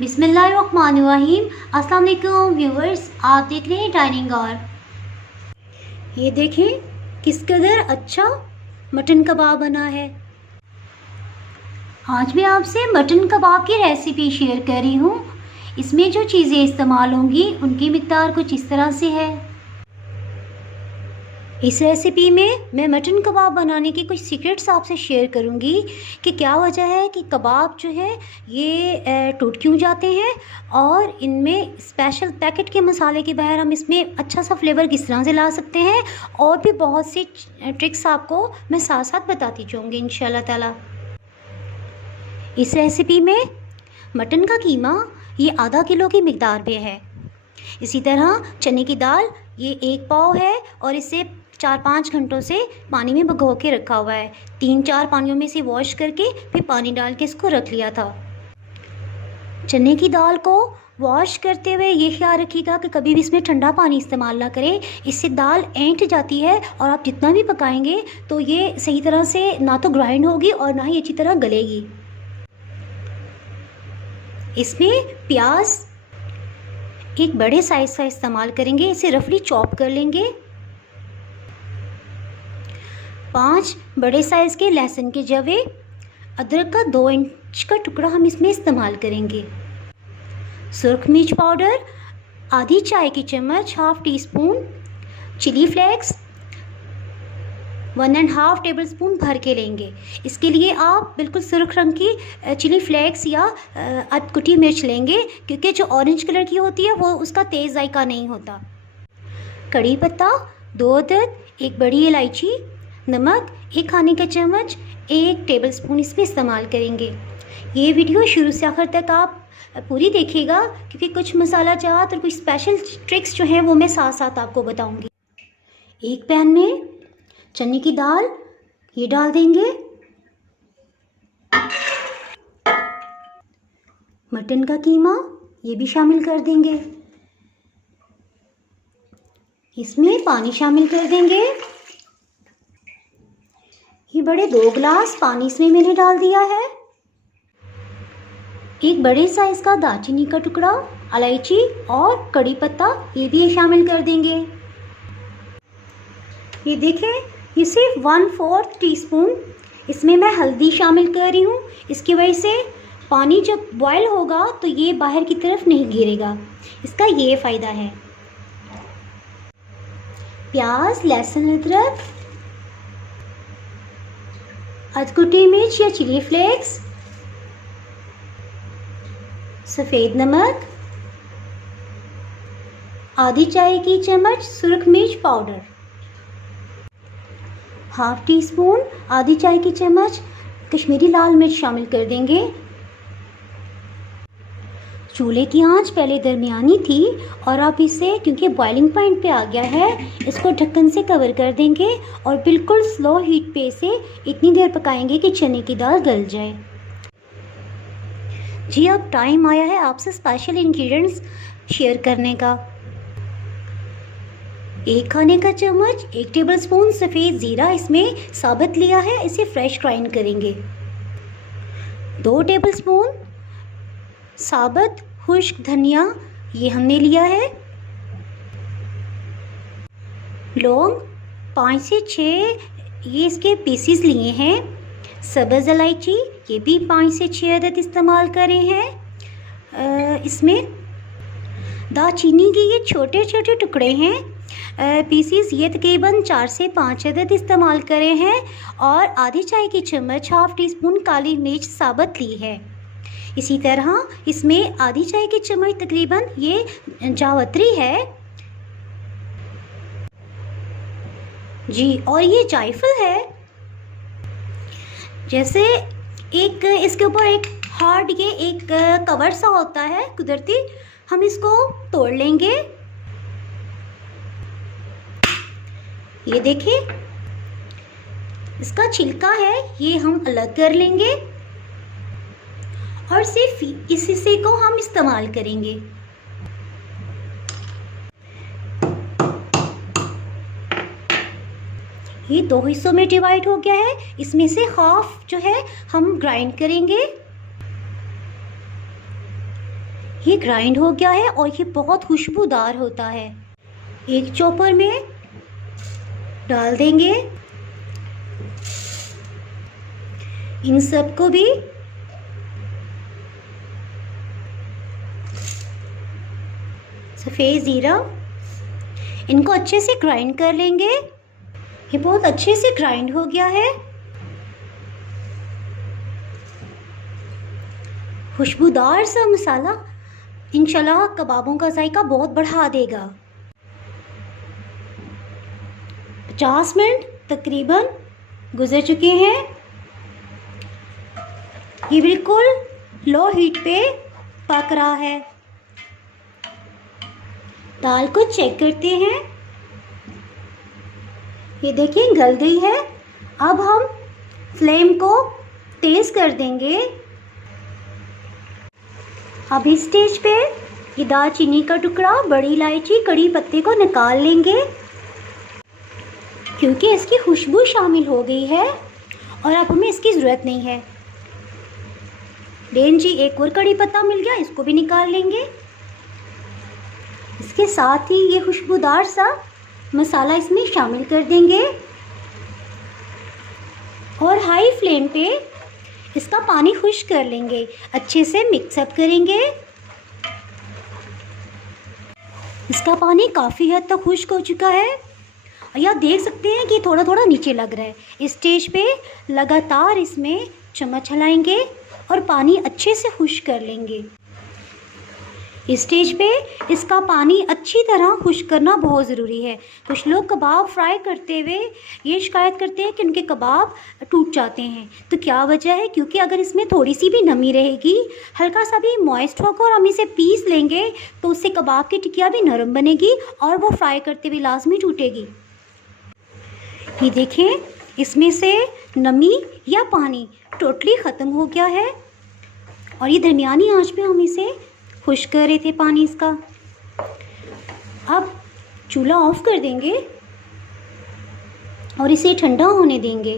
बिस्मिल्लाहिर्रहमानिर्रहीम। अस्सलाम वालेकुम व्यूवर्स, आप देख रहे हैं डाइनिंग और ये देखें किस कदर अच्छा मटन कबाब बना है। आज मैं आपसे मटन कबाब की रेसिपी शेयर कर रही हूँ। इसमें जो चीज़ें इस्तेमाल होंगी उनकी मिक़दार कुछ इस तरह से है। इस रेसिपी में मैं मटन कबाब बनाने की कुछ सीक्रेट्स आपसे शेयर करूंगी कि क्या वजह है कि कबाब जो है ये टूट क्यों जाते हैं और इनमें स्पेशल पैकेट के मसाले के बगैर हम इसमें अच्छा सा फ्लेवर किस तरह से ला सकते हैं, और भी बहुत सी ट्रिक्स आपको मैं साथ साथ बताती जाऊँगी इंशाल्लाह ताला। इस रेसिपी में मटन का कीमा ये आधा किलो की मिक़दार में है। इसी तरह चने की दाल ये 1 पाव है और इसे 4-5 घंटों से पानी में भिगो के रखा हुआ है। 3-4 पानियों में से वॉश करके फिर पानी डाल के इसको रख लिया था। चने की दाल को वॉश करते हुए ये ख्याल रखिएगा कि कभी भी इसमें ठंडा पानी इस्तेमाल ना करें, इससे दाल ऐंठ जाती है और आप जितना भी पकाएंगे तो ये सही तरह से ना तो ग्राइंड होगी और ना ही अच्छी तरह गलेगी। इसमें प्याज एक बड़े साइज़ का इस्तेमाल करेंगे, इसे रफली चॉप कर लेंगे। 5 बड़े साइज़ के लहसुन के जवे, अदरक का 2 इंच का टुकड़ा हम इसमें इस्तेमाल करेंगे। सुरख मिर्च पाउडर आधी चाय की चम्मच, half teaspoon. Chilli flakes 1.5 tablespoon भर के लेंगे। इसके लिए आप बिल्कुल सुर्ख रंग की चिली फ्लेक्स या अधकुटी मिर्च लेंगे, क्योंकि जो ऑरेंज कलर की होती है वो उसका तेज़ जायका नहीं होता। कड़ी पत्ता 2 अदद, 1 बड़ी इलायची, नमक 1 खाने का चम्मच, 1 टेबलस्पून इसमें इस्तेमाल करेंगे। ये वीडियो शुरू से आखिर तक आप पूरी देखिएगा, क्योंकि कुछ मसाला जात और कुछ स्पेशल ट्रिक्स जो हैं वो मैं साथ साथ आपको बताऊँगी। एक पैन में चने की दाल ये डाल देंगे, मटन का कीमा ये भी शामिल कर देंगे, इसमें पानी शामिल कर देंगे। ये बड़े 2 गिलास पानी इसमें मैंने डाल दिया है। एक बड़े साइज का दालचीनी का टुकड़ा, इलायची और कड़ी पत्ता ये भी शामिल कर देंगे। ये देखें, ये सिर्फ 1/4 टीस्पून इसमें मैं हल्दी शामिल कर रही हूँ। इसकी वजह से पानी जब बॉयल होगा तो ये बाहर की तरफ नहीं गिरेगा, इसका ये फ़ायदा है। प्याज, लहसुन, अदरक, अधकुटी मिर्च या चिली फ्लेक्स, सफ़ेद नमक, आधी चाय की चम्मच सुरख मिर्च पाउडर, हाफ टी स्पून आधी चाय की चम्मच कश्मीरी लाल मिर्च शामिल कर देंगे। चूल्हे की आंच पहले दरमियानी थी और अब इसे, क्योंकि बॉइलिंग पॉइंट पे आ गया है, इसको ढक्कन से कवर कर देंगे और बिल्कुल स्लो हीट पे इसे इतनी देर पकाएंगे कि चने की दाल गल जाए। जी, अब टाइम आया है आपसे स्पेशल इंग्रेडिएंट्स शेयर करने का। 1 खाने का चम्मच 1 टेबलस्पून सफ़ेद ज़ीरा इसमें साबुत लिया है, इसे फ्रेश ग्राइंड करेंगे। 2 टेबलस्पून साबुत खुश्क धनिया ये हमने लिया है। लौंग 5 से 6 ये इसके पीसीस लिए हैं। सब्ज़ इलायची ये भी 5 से 6 अदद इस्तेमाल करे हैं। इसमें दालचीनी के ये छोटे छोटे टुकड़े हैं, पीसीस ये तकरीबन 4 से 5 अदद इस्तेमाल करे हैं। और आधी चाय की चम्मच हाफ टी स्पून काली मिर्च साबुत ली है। इसी तरह इसमें आधी चाय की चम्मच तकरीबन ये जावित्री है जी, और ये जायफल है। जैसे एक इसके ऊपर एक हार्ड ये एक कवर सा होता है कुदरती, हम इसको तोड़ लेंगे। ये देखिए, इसका छिलका है ये हम अलग कर लेंगे और सिर्फ इस हिस्से को हम इस्तेमाल करेंगे। ये 2 हिस्सों में डिवाइड हो गया है, इसमें से हाफ जो है हम ग्राइंड करेंगे। ये ग्राइंड हो गया है और ये बहुत खुशबूदार होता है। एक चॉपर में डाल देंगे इन सब को भी। सफ़ेद ज़ीरा, इनको अच्छे से ग्राइंड कर लेंगे। ये बहुत अच्छे से ग्राइंड हो गया है। खुशबूदार सा मसाला इंशाल्लाह कबाबों का जायका बहुत बढ़ा देगा। 50 मिनट तकरीबन गुजर चुके हैं। ये बिल्कुल लो हीट पे पक रहा है। दाल को चेक करते हैं। ये देखिए गल गई है। अब हम फ्लेम को तेज़ कर देंगे। अब इस स्टेज पे ये दालचीनी का टुकड़ा, बड़ी इलायची, कड़ी पत्ते को निकाल लेंगे क्योंकि इसकी खुशबू शामिल हो गई है और अब हमें इसकी ज़रूरत नहीं है। देन जी एक और कड़ी पत्ता मिल गया, इसको भी निकाल लेंगे। इसके साथ ही ये खुशबूदार सा मसाला इसमें शामिल कर देंगे और हाई फ्लेम पे इसका पानी खुश्क कर लेंगे। अच्छे से मिक्सअप करेंगे। इसका पानी काफ़ी हद तक खुश्क हो चुका है और आप देख सकते हैं कि थोड़ा थोड़ा नीचे लग रहा है। इस स्टेज पे लगातार इसमें चम्मच हिलाएंगे और पानी अच्छे से खुश्क कर लेंगे। इस स्टेज पे इसका पानी अच्छी तरह खुश्क करना बहुत ज़रूरी है। कुछ लोग कबाब फ्राई करते हुए ये शिकायत करते हैं कि उनके कबाब टूट जाते हैं। तो क्या वजह है? क्योंकि अगर इसमें थोड़ी सी भी नमी रहेगी, हल्का सा भी मॉइस्ट होगा और हम इसे पीस लेंगे तो उससे कबाब की टिकिया भी नरम बनेगी और वो फ्राई करते हुए लाजमी टूटेगी। ये देखें, इसमें से नमी या पानी टोटली ख़त्म हो गया है और ये दरमियानी आंच पे हम इसे खुश्क कर रहे थे पानी इसका। अब चूल्हा ऑफ कर देंगे और इसे ठंडा होने देंगे।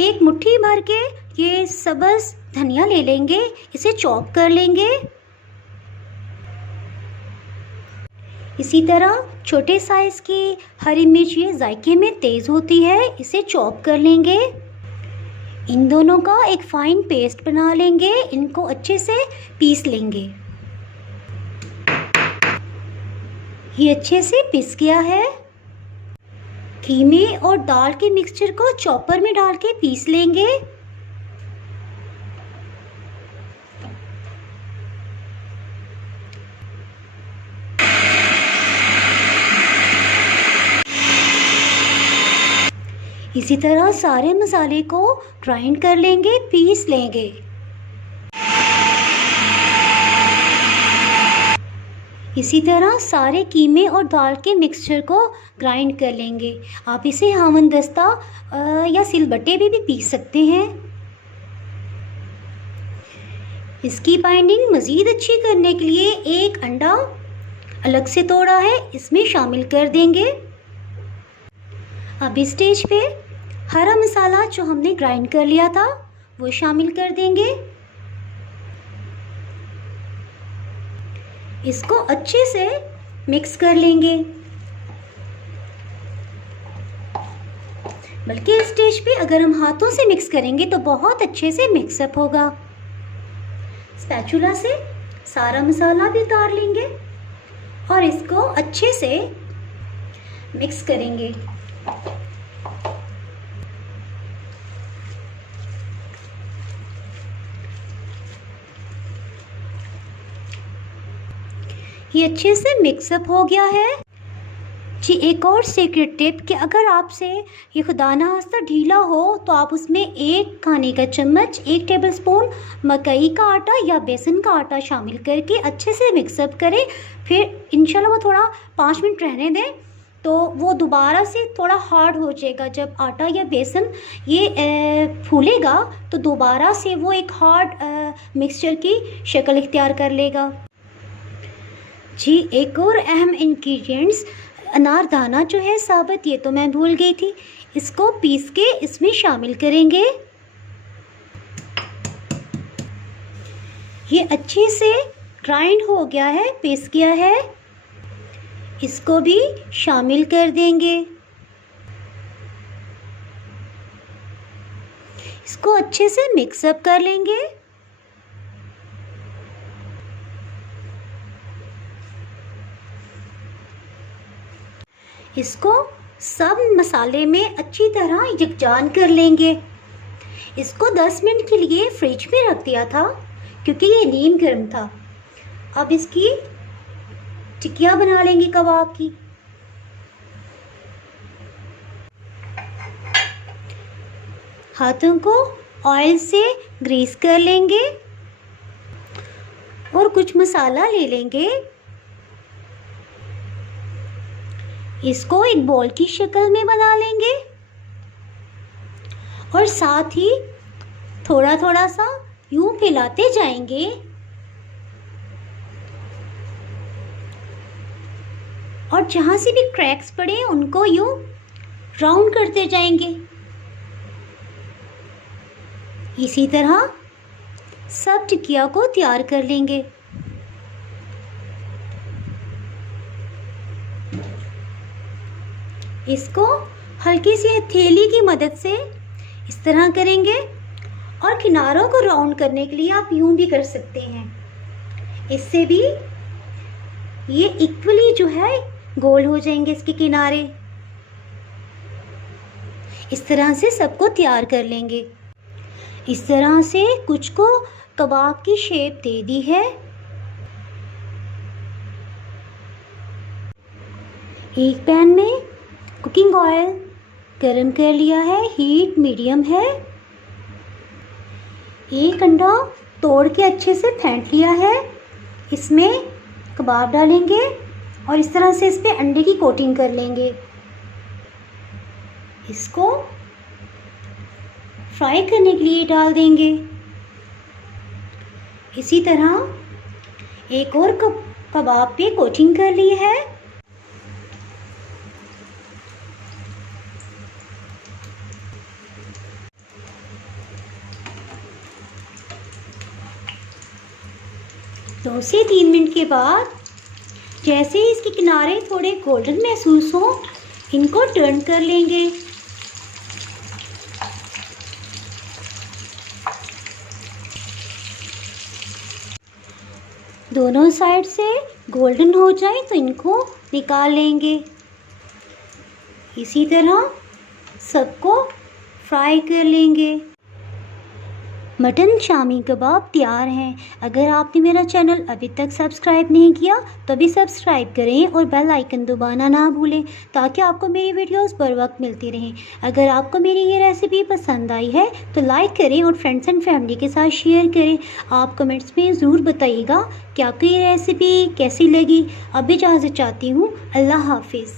एक मुट्ठी भर के ये सब्ज़ धनिया ले लेंगे, इसे चॉप कर लेंगे। इसी तरह छोटे साइज़ की हरी मिर्च ये जायके में तेज़ होती है, इसे चॉप कर लेंगे। इन दोनों का एक फ़ाइन पेस्ट बना लेंगे। इनको अच्छे से पीस लेंगे। ये अच्छे से पिस गया है। कीमे और दाल के मिक्सचर को चॉपर में डाल के पीस लेंगे। इसी तरह सारे मसाले को ग्राइंड कर लेंगे, पीस लेंगे। इसी तरह सारे कीमे और दाल के मिक्सचर को ग्राइंड कर लेंगे। आप इसे हामदस्ता या सिलबट्टे भी पीस सकते हैं। इसकी बाइंडिंग मज़ीद अच्छी करने के लिए एक अंडा अलग से तोड़ा है, इसमें शामिल कर देंगे। अब इस स्टेज पे हरा मसाला जो हमने ग्राइंड कर लिया था वो शामिल कर देंगे। इसको अच्छे से मिक्स कर लेंगे। बल्कि इस स्टेज पे अगर हम हाथों से मिक्स करेंगे तो बहुत अच्छे से मिक्सअप होगा। स्पैचुला से सारा मसाला भी उतार लेंगे और इसको अच्छे से मिक्स करेंगे। ये अच्छे से मिक्सअप हो गया है जी। एक और सीक्रेट टिप कि अगर आपसे ये खुदा ना खास्ता ढीला हो तो आप उसमें 1 खाने का चम्मच 1 टेबलस्पून मकई का आटा या बेसन का आटा शामिल करके अच्छे से मिक्सअप करें। फिर इंशाल्लाह वो थोड़ा 5 मिनट रहने दें तो वो दोबारा से थोड़ा हार्ड हो जाएगा। जब आटा या बेसन ये फूलेगा तो दोबारा से वो एक हार्ड मिक्सचर की शक्ल इख्तियार कर लेगा जी। एक और अहम इंग्रेडिएंट्स अनारदाना जो है साबुत, ये तो मैं भूल गई थी, इसको पीस के इसमें शामिल करेंगे। ये अच्छे से ग्राइंड हो गया है, पीस गया है। इसको भी शामिल कर देंगे। इसको अच्छे से मिक्सअप कर लेंगे। इसको सब मसाले में अच्छी तरह यकजान कर लेंगे। इसको 10 मिनट के लिए फ्रिज में रख दिया था क्योंकि ये नीम गर्म था। अब इसकी टिक्कियाँ बना लेंगे कबाब की। हाथों को ऑयल से ग्रीस कर लेंगे और कुछ मसाला ले लेंगे। इसको एक बॉल की शक्ल में बना लेंगे और साथ ही थोड़ा थोड़ा सा यूं फैलाते जाएंगे और जहाँ से भी क्रैक्स पड़े उनको यूं राउंड करते जाएंगे। इसी तरह सब टिक्किया को तैयार कर लेंगे। इसको हल्की सी हथेली की मदद से इस तरह करेंगे और किनारों को राउंड करने के लिए आप यूं भी कर सकते हैं। इससे भी ये इक्वली जो है गोल हो जाएंगे इसके किनारे। इस तरह से सबको तैयार कर लेंगे। इस तरह से कुछ को कबाब की शेप दे दी है। एक पैन में कुकिंग ऑयल गरम कर लिया है, हीट मीडियम है। एक अंडा तोड़ के अच्छे से फेंट लिया है। इसमें कबाब डालेंगे और इस तरह से इस पे अंडे की कोटिंग कर लेंगे। इसको फ्राई करने के लिए डाल देंगे। इसी तरह एक और कबाब पे कोटिंग कर ली है। दो से 3 मिनट के बाद जैसे ही इसके किनारे थोड़े गोल्डन महसूस हो, इनको टर्न कर लेंगे। दोनों साइड से गोल्डन हो जाए तो इनको निकाल लेंगे। इसी तरह सबको फ्राई कर लेंगे। मटन शामी कबाब तैयार हैं। अगर आपने मेरा चैनल अभी तक सब्सक्राइब नहीं किया तो अभी सब्सक्राइब करें और बेल आइकन दबाना ना भूलें ताकि आपको मेरी वीडियोस बर वक्त मिलती रहें। अगर आपको मेरी ये रेसिपी पसंद आई है तो लाइक करें और फ्रेंड्स एंड फैमिली के साथ शेयर करें। आप कमेंट्स में ज़रूर बताइएगा कि आपको ये रेसिपी कैसी लगी। अब इजाज़त चाहती हूँ। अल्लाह हाफिज़।